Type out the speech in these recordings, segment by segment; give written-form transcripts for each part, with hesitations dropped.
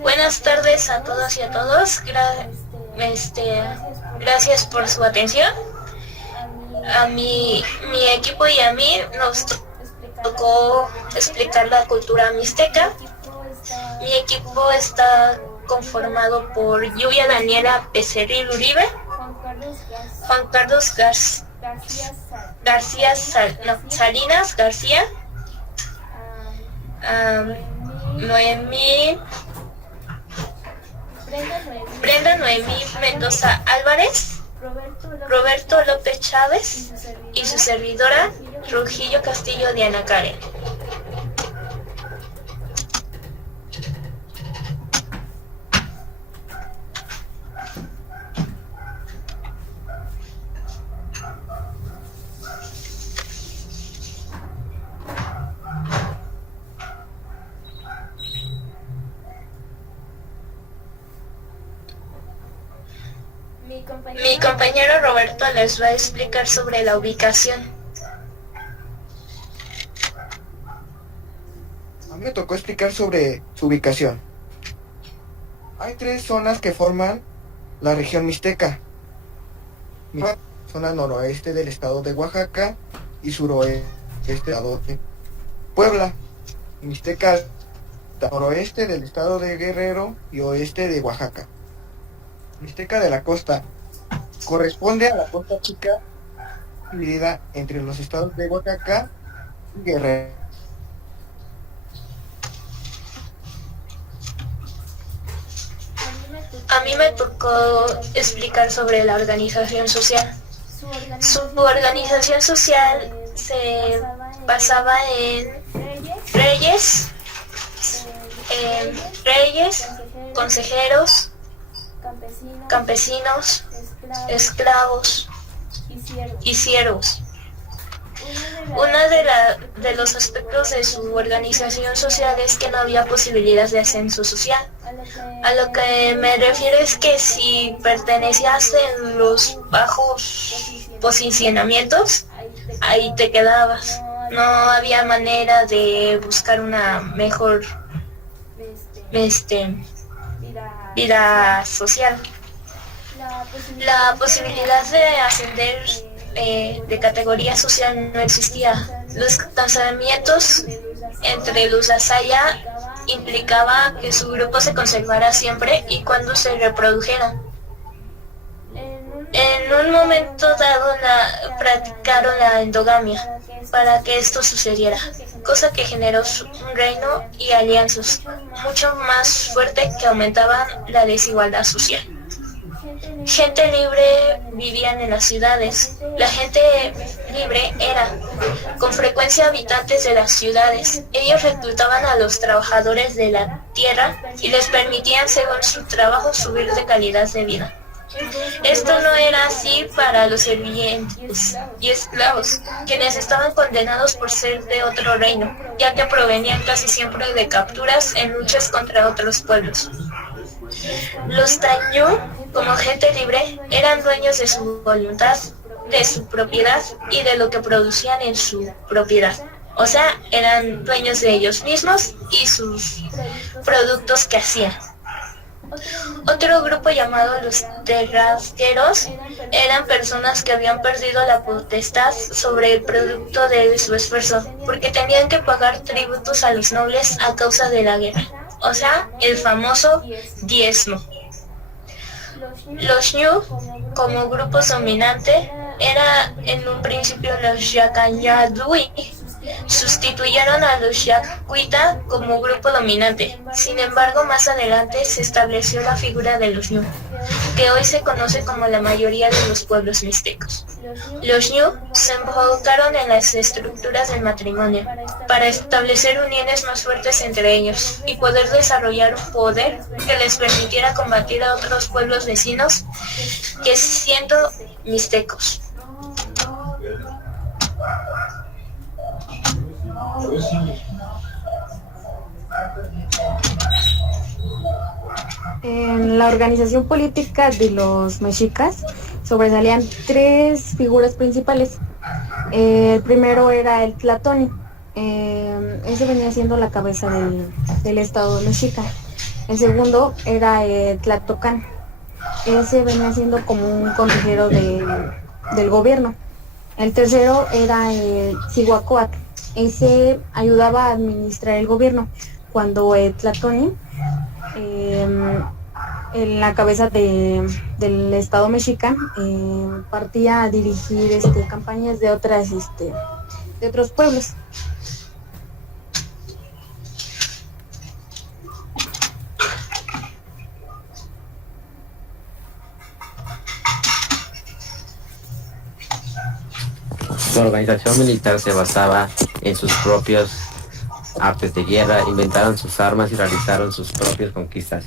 Buenas tardes a todos y a todos. Gracias por su atención. A mi equipo y a mí nos tocó explicar la cultura mixteca. Mi equipo está conformado por Lluvia Daniela Becerril Uribe, Juan Carlos Salinas García, Noemí Brenda Noemí Mendoza Álvarez, Roberto López Chávez y su servidora Trujillo Castillo Diana Karen. Mi compañero Roberto les va a explicar sobre la ubicación. A mí me tocó explicar sobre su ubicación. Hay 3 zonas que forman la región mixteca. Zona noroeste del estado de Oaxaca y suroeste del estado de Puebla. Mixteca noroeste del estado de Guerrero y oeste de Oaxaca. Mixteca de la costa corresponde a la costa chica dividida entre los estados de Oaxaca y Guerrero. A mí me tocó explicar sobre la organización social. Su organización social se basaba en reyes, consejeros, campesinos, esclavos y siervos. Uno de los aspectos de su organización social es que no había posibilidad de ascenso social. A lo que me refiero es que si pertenecías en los bajos posicionamientos, ahí te quedabas. No había manera de buscar una mejor vida social. La posibilidad de ascender de categoría social no existía. Los casamientos entre los Azaya implicaba que su grupo se conservara siempre y cuando se reprodujeran. En un momento dado practicaron la endogamia para que esto sucediera, cosa que generó un reino y alianzas mucho más fuerte que aumentaban la desigualdad social. Gente libre vivían en las ciudades. La gente libre era, con frecuencia, habitantes de las ciudades. Ellos reclutaban a los trabajadores de la tierra y les permitían, según su trabajo, subir de calidad de vida. Esto no era así para los sirvientes y esclavos, quienes estaban condenados por ser de otro reino, ya que provenían casi siempre de capturas en luchas contra otros pueblos. Los Tañú, como gente libre, eran dueños de su voluntad, de su propiedad y de lo que producían en su propiedad. O sea, eran dueños de ellos mismos y sus productos que hacían. Otro grupo llamado los terrasqueros eran personas que habían perdido la potestad sobre el producto de su esfuerzo, porque tenían que pagar tributos a los nobles a causa de la guerra. O sea, el famoso diezmo. Los Ñu, como grupo dominante, era en un principio los Yacanyadui. Sustituyeron a los Yacuita como grupo dominante. Sin embargo, más adelante se estableció la figura de los Ñu, que hoy se conoce como la mayoría de los pueblos mixtecos. Los Ñu se involucraron en las estructuras del matrimonio para establecer uniones más fuertes entre ellos y poder desarrollar un poder que les permitiera combatir a otros pueblos vecinos que siendo mixtecos. En la organización política de los mexicas sobresalían 3 figuras principales. El primero era el Tlatoni. Ese venía siendo la cabeza del estado mexica. El segundo era Tlatocan. Ese venía siendo como un consejero del gobierno. El tercero era Cihuacóatl. Ese ayudaba a administrar el gobierno. Cuando Tlatoani, en la cabeza del Estado mexica, partía a dirigir campañas de otros pueblos. Su organización militar se basaba en sus propios artes de guerra, inventaron sus armas y realizaron sus propias conquistas.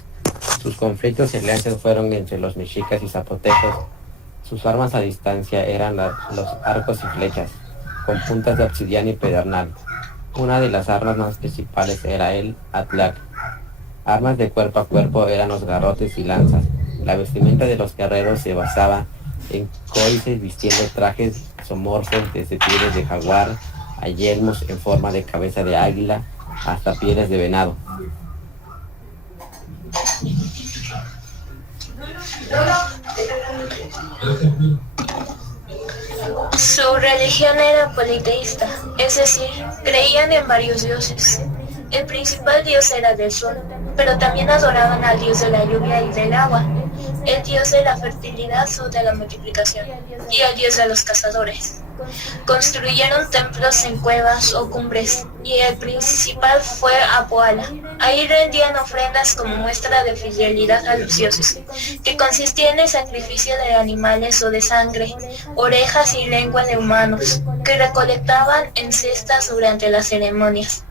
Sus conflictos y alianzas fueron entre los mexicas y zapotecos. Sus armas a distancia eran los arcos y flechas, con puntas de obsidiana y pedernal. Una de las armas más principales era el atlac. Armas de cuerpo a cuerpo eran los garrotes y lanzas. La vestimenta de los guerreros se basaba en códices vistiendo trajes zoomorfos desde pieles de jaguar a yelmos en forma de cabeza de águila hasta pieles de venado. Su religión era politeísta, es decir, creían en varios dioses. El principal dios era del sol, pero también adoraban al dios de la lluvia y del agua, el dios de la fertilidad o de la multiplicación, y el dios de los cazadores. Construyeron templos en cuevas o cumbres, y el principal fue Apoala. Ahí rendían ofrendas como muestra de fidelidad a los dioses, que consistía en el sacrificio de animales o de sangre, orejas y lengua de humanos, que recolectaban en cestas durante las ceremonias.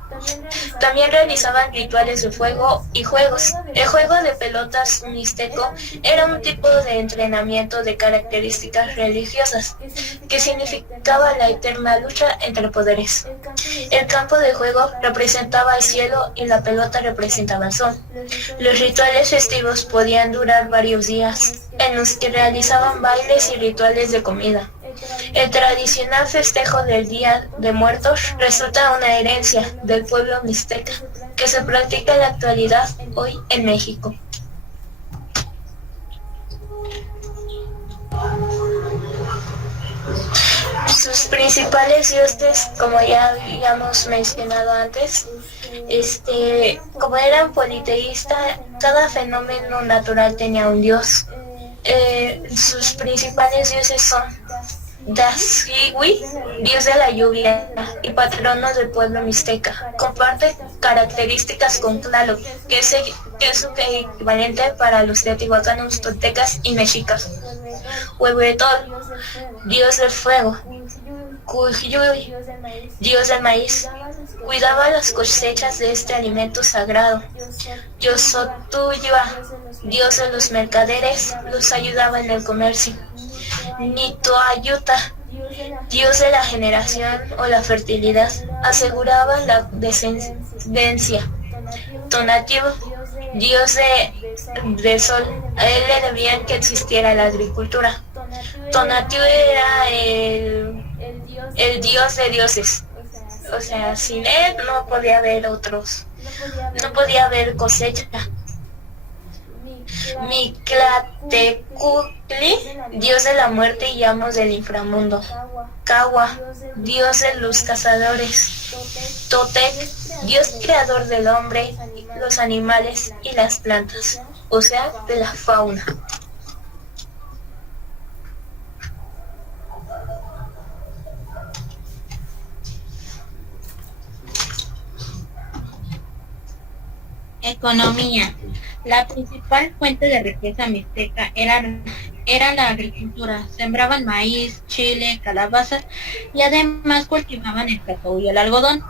También realizaban rituales de fuego y juegos. El juego de pelotas mixteco era un tipo de entrenamiento de características religiosas, que significaba la eterna lucha entre poderes. El campo de juego representaba el cielo y la pelota representaba el sol. Los rituales festivos podían durar varios días, en los que realizaban bailes y rituales de comida. El tradicional festejo del Día de Muertos resulta una herencia del pueblo mixteca que se practica en la actualidad hoy en México. Sus principales dioses, como ya habíamos mencionado antes, como eran politeístas, cada fenómeno natural tenía un dios. Sus principales dioses son Dashiwi, dios de la lluvia y patrono del pueblo mixteca. Comparte características con Tlaloc, que es su equivalente para los teotihuacanos, toltecas y mexicas. Huehuetol, dios del fuego. Cuyuy, dios del maíz, cuidaba las cosechas de este alimento sagrado. Yosotuyua, dios de los mercaderes, los ayudaba en el comercio. Nitoayuta, dios de la generación o la fertilidad, aseguraba la descendencia. Tonatiuh, dios del sol, a él le debían que existiera la agricultura. Tonatiuh era el dios de dioses, o sea, sin él no podía haber no podía haber cosecha. Mictlantecuhtli, dios de la muerte y amos del inframundo. Cahua, dios de los cazadores. Totec, dios creador del hombre, los animales y las plantas, o sea, de la fauna. Economía. La principal fuente de riqueza mixteca era la agricultura. Sembraban maíz, chile, calabazas y además cultivaban el cacao y el algodón.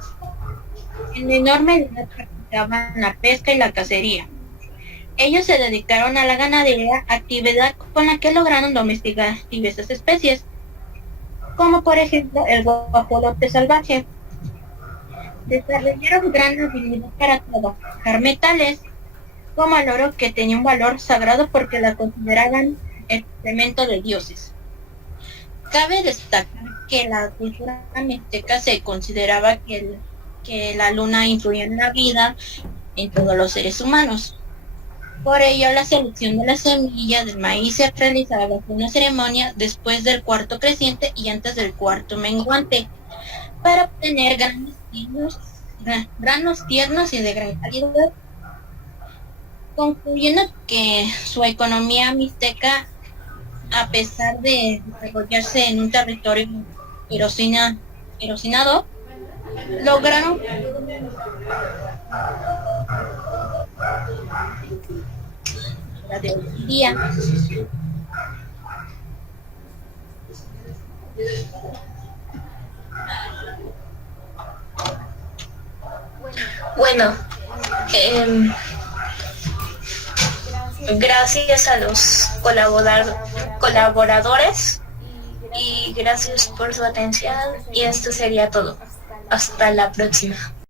En menor medida practicaban la pesca y la cacería. Ellos se dedicaron a la ganadería, actividad con la que lograron domesticar diversas especies, como por ejemplo el guajolote salvaje. Desarrollaron gran habilidad para trabajar metales, como el oro, que tenía un valor sagrado porque la consideraban excremento de dioses. Cabe destacar que la cultura mixteca se consideraba que la luna influía en la vida en todos los seres humanos. Por ello, la selección de la semilla del maíz se realizaba bajo una ceremonia después del cuarto creciente y antes del cuarto menguante, para obtener granos tiernos y de gran calidad, concluyendo que su economía mixteca, a pesar de desarrollarse en un territorio erosionado, lograron la de hoy en día. Bueno, gracias a los colaboradores y gracias por su atención y esto sería todo. Hasta la próxima.